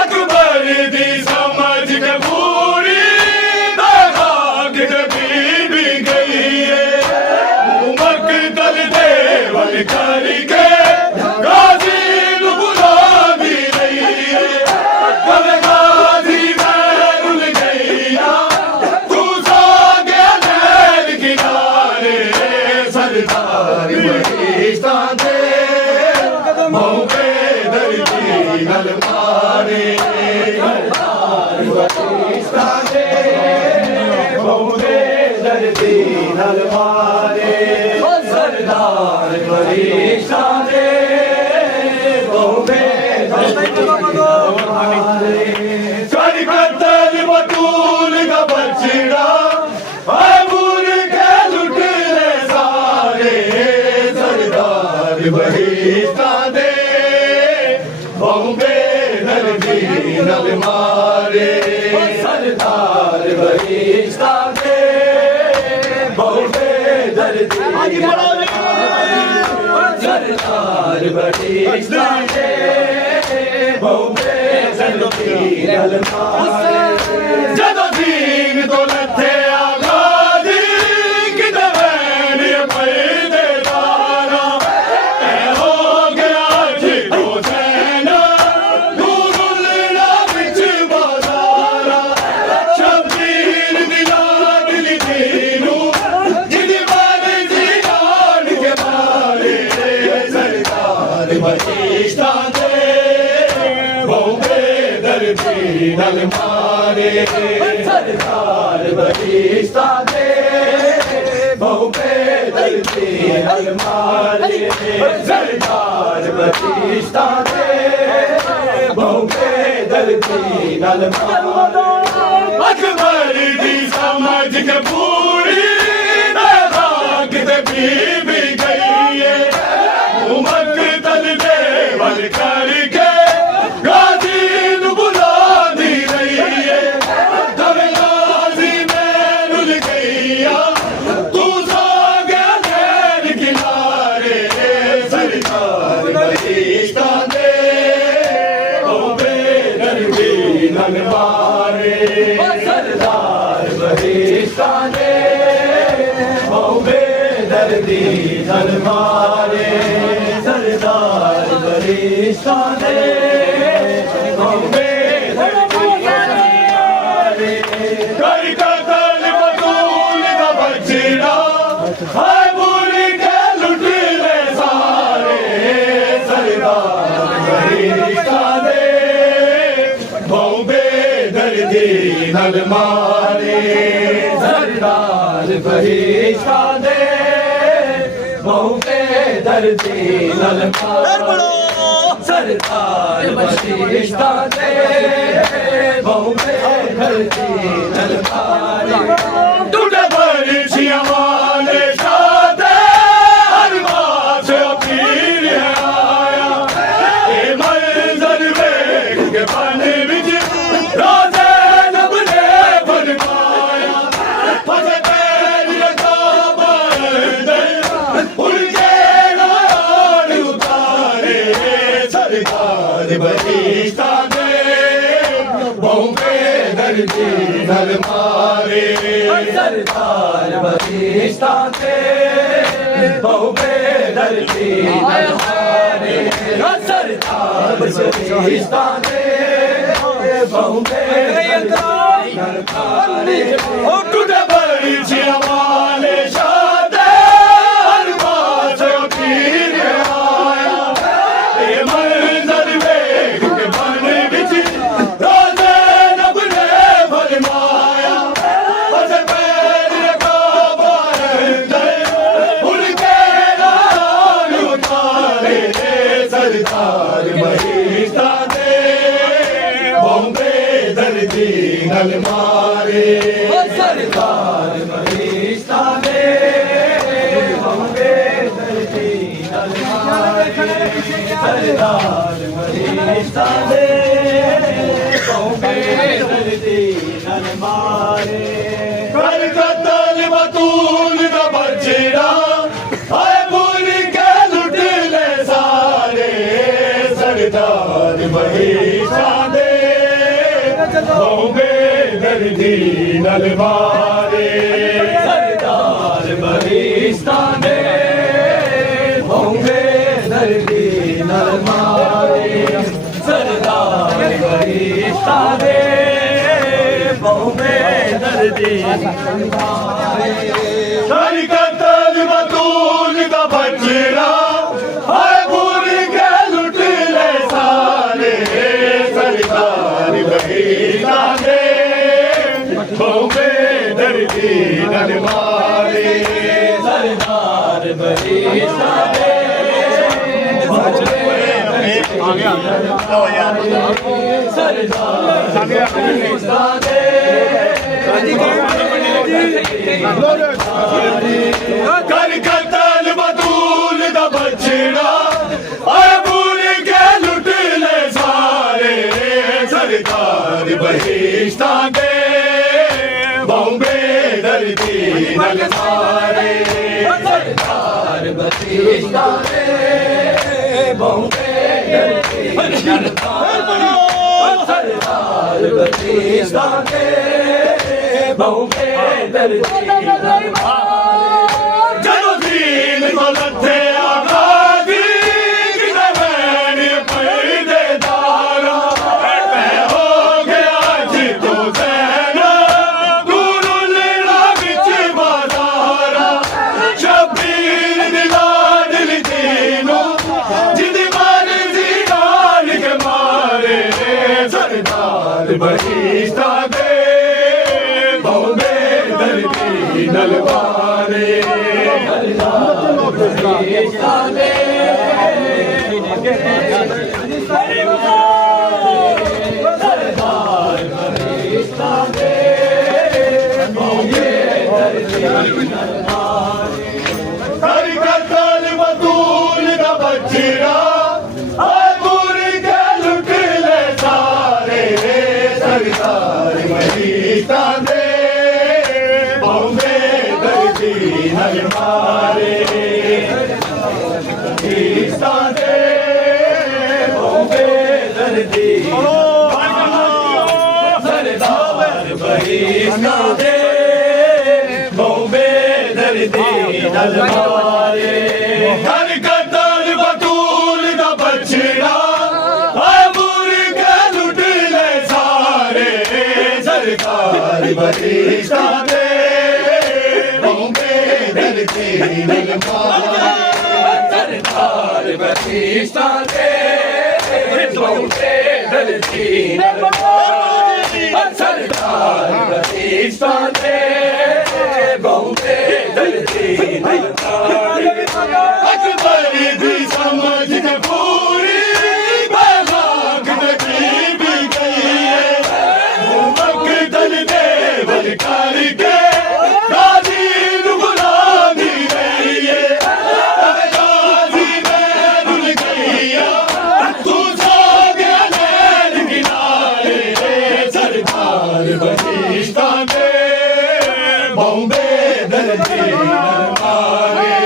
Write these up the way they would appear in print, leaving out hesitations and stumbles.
अकबर दी समझ के पूरी मारे सरदार बहिष्ठा दे बहुबे दर्दी सरदार बहिष्ठा दे बहुबे दर्दी जदों दीन तो लथे आगादी किते वैन पैदे दारा ऐ हो गया जितो सैना नूरुल्ला विच बाजारा शबीर दिला दिल दीनू जिदी बारे जीरान के मारे सरदार बहिष्ठा दे बहुबे दर्दी नल मारे सरदार बहिष्ठा दे बहुबे दर्दी नल मारे सरदार बहिष्ठा दे बहुबे दर्दी नल मारे अकबर दी समझ के पूरी किते भी गई है उमक तल दे बल करके गाजी नु बुला दी रही है तवे गाजी में रुल गईया तू सो गया नैन किनारे सरदार बहिष्ठा दे बहुबे दर्दी नल मारे सरदार बहिष्ठा दे बहुबे दर्दी नल मारे सरदार बहिष्ठा दे बहुबे दर्दी नल मारे कर कतल बतूल का बचड़ा हाय बुरी के लुट ले सारे सरदार बहिष्ठा दे बहुबे दर्दी नल मारे सरदार बहिष्ठा दे बहुबे दर्दी नल मारे सरदार बहिष्ठा दे बहुबे दर्दी नल मारे टूटे बरछियां वाले शादे हर बात पीर है आया ए मंजर देख के बन विच रोजे लब ने फरमाया फसे तेरी काबा दर उनके नाल उतारे सरदार बहिष्ठा दे बहुबे दर्दी नल मारे सरदार बहिष्ठा दे बहुबे दर्दी नल मारे सरदार बहिष्ठा दे बहुबे दर्दी नल मारे ओ टूटे बरछियां वाले शादे हर बात पीर आया ए मंजर देख के बन विच रोजे लब ने फरमाया फसे पैर काबा दर उनके नाल उतारे सरदार बहिष्ठा दे बहुबे दर्दी नल मारे सरदार बहिष्ठा दे बहुबे दर्दी नल मारे सरदार बहिष्ठा दे बहुबे दर्दी नल मारे कर कतल बतूल का बचड़ा हाय बुरी के लुट ले सारे सरदार बहिष्ठा दे बहुबे दर्दी नल मारे सरदार बहिष्ठा दे बहुबे दर्दी नल मारे सरदार बहिष्ठा दे बहुबे दर्दी नल मारे कर कतल बतूल का बचड़ा हाय बुरी के लुट ले सारे सरदार बहिष्ठा दे बहुबे दर्दी नल मारे सरदार बहिष्ठा दे बहुबे दर्दी नल मारे सरदार बहिष्ठा दे कर कतल बतूल दा बचड़ा आए पूरे के लुट ले सारे सरकार बही ਧਰਤੀ ਨਾਲ ਮਾਰੇ ਸਰਦਾਰ ਬਤੀਸ਼ਾਂ ਦੇ ਬਹੁਤੇ ਧਰਤੀ ਨਾਲ ਮਾਰੇ ਸਰਦਾਰ ਬਤੀਸ਼ਾਂ ਦੇ ਬਹੁਤੇ ਧਰਤੀ ਨਾਲ ਮਾਰੇ ਜਦੋਂ ਦੀਨ ਕੋ ਲੱਥੇ ਆਗਾਦੀ ਕਿਤੇ ਮੈਨ ਪਰਦੇ ਦਾਰਾ ਮੈਂ ਹੋ ਗਿਆ ਜਿੱਤੋ ਜ਼ੈਨਾ ਗੁਰੂ ਲੀਲਾ ਵਿੱਚ ਬਾਜ਼ਾਰਾ ਸ਼ਬੀਰ ਦੀ ਲਾਡਲੀ ਦੀਨੋ ਜਿੰਦੀ ਮਰਜ਼ੀ ਨਾਲ ਕੇ ਮਾਰੇ ਸਰਦਾਰ ਬਤੀਸ਼ਾਂ ਦੇ ਬਹੁਤੇ ਧਰਤੀ ਨਾਲ ਮਾਰੇ ਹਰੀ ਕਤਲ ਬਤੂਲ ਦਾ ਬੱਚੜਾ ਆ ਪੂਰੀ ਕੇ ਲੁੱਟ ਲੈ ਸਾਰੇ ਸਰਦਾਰ ਮਹੀਤਾਂ ਦੇ ਬਹੁਤੇ ਧਰਤੀ ਨਾਲ ਮਾਰੇ ਮਹੀਤਾਂ ਦੇ ਬਹੁਤੇ ਧਰਤੀ ਸਰਦਾਰ ਮਹੀਤਾਂ ਦੇ ਬਹੁਤੇ ਧਰਤੀ ਨਾਲ ਮਾਰੇ ਹਰ ਕਤਲ ਬਤੂਲ ਦਾ ਬੱਚੜਾ ਆ ਪੂਰੀ ਕੇ ਲੁੱਟ ਲੈ ਸਾਰੇ ਸਰਦਾਰ ਬਤੀਸ਼ਾਂ ਦੇ ਬਹੁਤੇ ਧਰਤੀ ਨਾਲ ਮਾਰੇ ਸਰਦਾਰ ਬਤੀਸ਼ਾਂ ਦੇ ਬਹੁਤੇ ਧਰਤੀ ਨਾਲ ਮਾਰੇ ਸਰਦਾਰ ਬਤੀਸ਼ਾਂ ਦੇ ਬਹੁਤੇ ਧਰਤੀ ਨਾਲ ਮਾਰੇ ਅਕਬਰ ਦੀ ਸਮਝ ਕੇ ਪੂਰੀ ਬਲਾਕ ਤਕਲੀਫ ਗਈ ਹੈ ਮਕਤਲ ਦੇ ਬਲ ਕਰਕੇ ਗਾਜ਼ੀ ਨੂੰ ਗੁਲਾਮੀ ਰਹੀ ਹੈ ਗਾਜ਼ੀ ਮੈਂ ਭੁੱਲ ਗਈਆ ਤੂੰ ਸੋ ਗਿਆ ਨੈਣ ਕਿਨਾਰੇ ਸਰਦਾਰ ਬਤੀਸ਼ਾਂ ਦੇ ਬਹੁਤੇ ਧਰਤੀ ਨਾਲ ਮਾਰੇ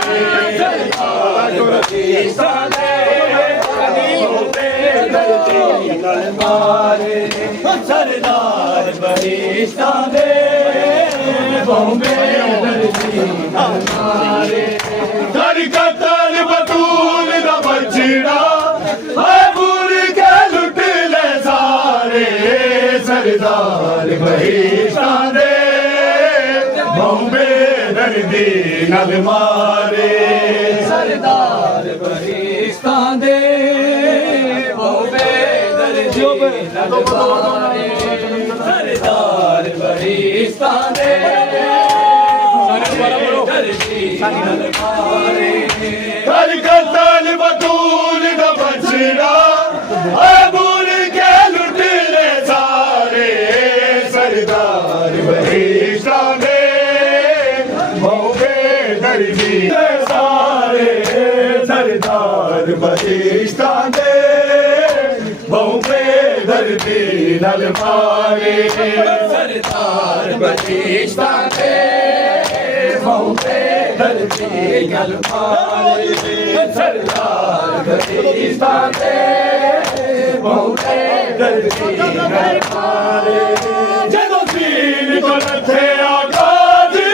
ਸਰਦਾਰ ਬਤੀਸ਼ਾਂ ਦੇ ਬਹੁਤੇ ਧਰਤੀ ਨਾਲ ਮਾਰੇ ਸਰਦਾਰ ਬਤੀਸ਼ਾਂ ਦੇ ਬਹੁਤੇ ਧਰਤੀ ਨਾਲ ਮਾਰੇ ਹਰ ਕਤਲ ਬਤੂਲ ਦਾ ਬੱਚੜਾ ਆ ਪੂਰੀ ਕੇ ਲੁੱਟ ਲੈ ਸਾਰੇ ਸਰਦਾਰ ਬਤੀਸ਼ਾਂ ਦੇ ਬਹੁਤੇ ਧਰਤੀ ਨਾਲ ਮਾਰੇ ਸਰਦਾਰ ਬਤੀਸ਼ਾਂ ਦੇ ਬਹੁਤੇ ਧਰਤੀ ਨਾਲ ਮਾਰੇ ਸਰਦਾਰ ਬਤੀਸ਼ਾਂ ਦੇ ਧਰਤੀ ਨਾਲ ਮਾਰੇ ਹਰ ਕਤਲ ਬਤੂਲ ਦਾ ਬੱਚੜਾ ਆ ਪੂਰੀ ਕੇ ਲੁੱਟ ਲੈ ਸਾਰੇ ਸਰਦਾਰ ਬਤੀਸ਼ਾਂ ਦੇ ਬਹੁਤੇ ਧਰਤੀ ਸਾਰੇ ਸਰਦਾਰ ਬਤੀਸ਼ਾਂ ਦੇ ਬਹੁਤੇ ਧਰਤੀ ਨਾਲ ਮਾਰੇ ਸਰਦਾਰ ਬਤੀਸ਼ਾਂ ਦੇ ਬਹੁਤੇ ਧਰਤੀ ਨਾਲ ਮਾਰੇ ਸਰਦਾਰ ਬਤੀਸ਼ਾਂ ਦੇ ਬਹੁਤੇ ਧਰਤੀ ਨਾਲ ਮਾਰੇ ਜਦੋਂ ਸੀਨ ਕੋ ਲੱਥੇ ਆਗਾਜ਼ੀ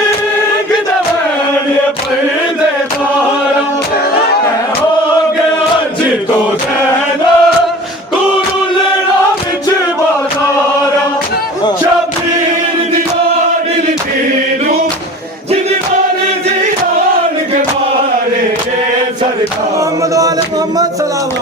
ਕਿਤੇ ਮੈਨ ਪਰਦੇ ਦਾਰਾ ਮੈਂ ਹੋ ਗਿਆ ਜਿੱਤੋ ਜ਼ੈਨਾ ਗੁਰੂ ਲੀਲਾ ਵਿੱਚ ਬਾਜ਼ਾਰਾ ਸ਼ਬੀਰ ਦੀ ਲਾਡਲੀ ਦੀਨੋ ਜਿੰਦੀ ਮਰਜ਼ੀ ਨਾਲ ਕੇ ਮਾਰੇ ਸਰਦਾਰ मोहम्मद वाले मोहम्मद सलाम